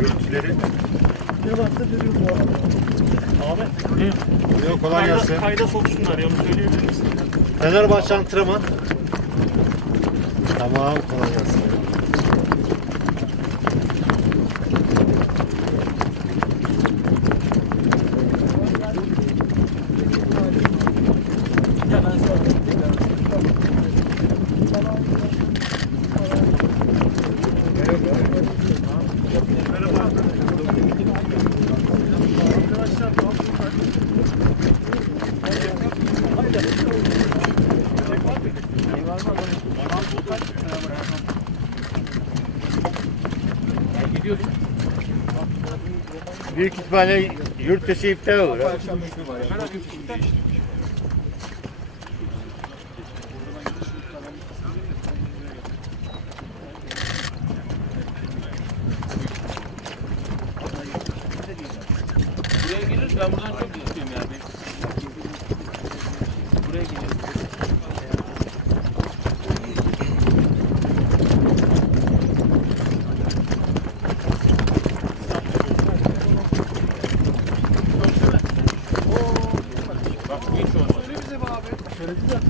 görüntüleri. Abi. Yok kolay Kayda, gelsin. kayda soksunlar ya onu söyleyebilir misin? Fenerbahçe antrenman. Tamam kolay gelsin. Büyük ihtimalle yurt dışı iptal olur. ha. Ben buradan çok istiyorum yani. Buraya gelir. Bak hiç olmaz. Söyle bize abi. Söylediler.